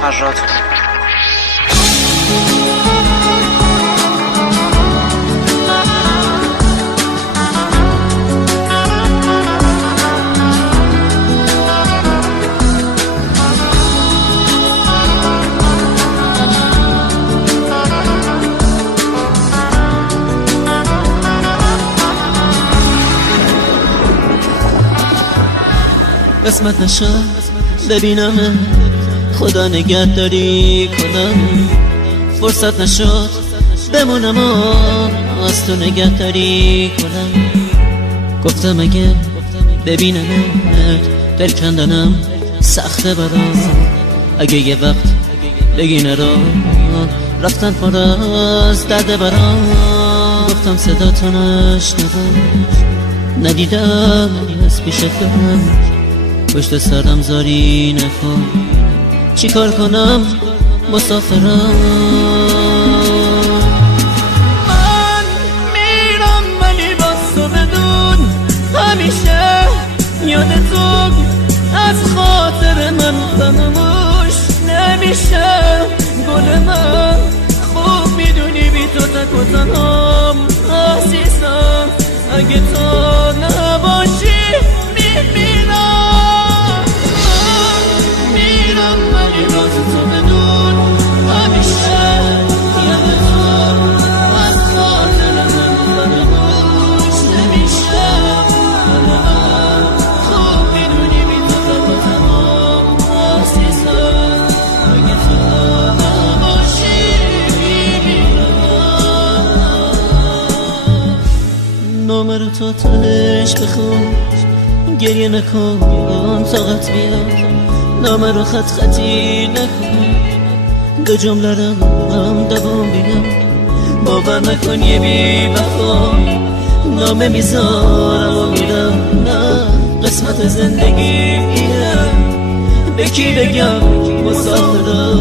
فراد. قسمت نشد ببینم خدا نگهداری کنم، فرصت نشد بمونم و از تو نگهداری کنم. گفتم اگه ببینمت دل کندنم سخته برام، اگه یه وقت بگی نرو رفتن پر از درد برام. گفتم صدا تو نشنوم، ندیدم از پیشت برم، پشت سرم زاری نکن، چی کار کنم مسافرم. من میرم ولی باز تو بدون همیشه یاد تو از خاطر من فراموش نمیشه. گل من خوب میدونی بی تو تک و تنهام عزیزم، اگه تو نباشی میمیرم. نامه رو تو تهش بخون، گریه نکن طاقت بیار، نامه رو خط خطی نکن، دو جمله رو هم دوام بیار. باور نکن یه بی وفا نامه میذارم و میرم، نه قسمت زندگی اینه، به کی بگم مسافرم.